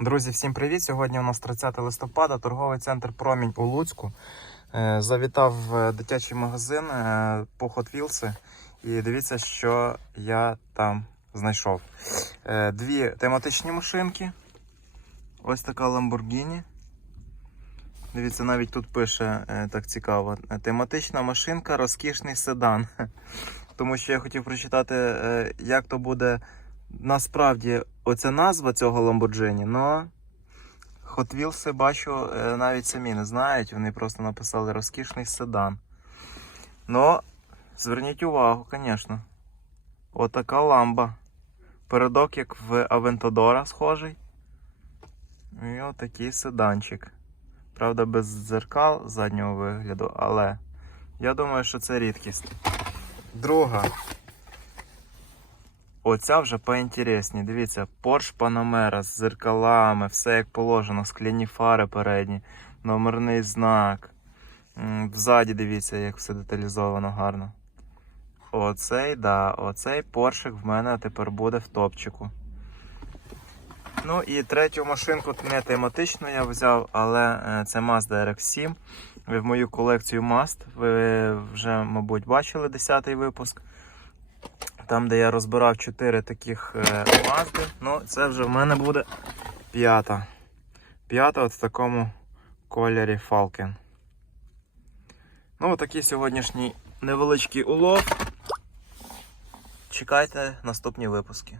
Друзі, всім привіт! Сьогодні у нас 30 листопада, торговий центр Промінь у Луцьку. Е, Завітав в дитячий магазин е, по Hot Wheels і дивіться, що я там знайшов. Е, Дві тематичні машинки. Ось така Lamborghini. Дивіться, навіть тут пише е, так цікаво. е, Тематична машинка, розкішний седан. Тому що я хотів прочитати, е, як то буде насправді оця назва цього Lamborghini, но Hot Wheels, бачу, е, навіть самі не знають. Вони просто написали розкішний седан. Но зверніть увагу, звісно. Отака ламба. Передок, як в Авентадора схожий. І отакий седанчик. Правда, без дзеркал заднього вигляду, але я думаю, що це рідкість. Друга. Оця вже поінтересні. Дивіться, Porsche Panamera з зеркалами, все як положено, скляні фари передні, номерний знак. Взаді дивіться, як все деталізовано гарно. Оцей, да, оцей Поршик в мене тепер буде в топчику. Ну і третю машинку не тематичну я взяв, але е, це Mazda RX-7. В мою колекцію Mazd. Ви вже, мабуть, бачили 10-й випуск. Там, де я розбирав 4 таких е, Ну, це вже в мене буде п'ята. П'ята от в такому кольорі Falcon. Ну, отакий сьогоднішній невеличкий улов. Чекайте наступні випуски.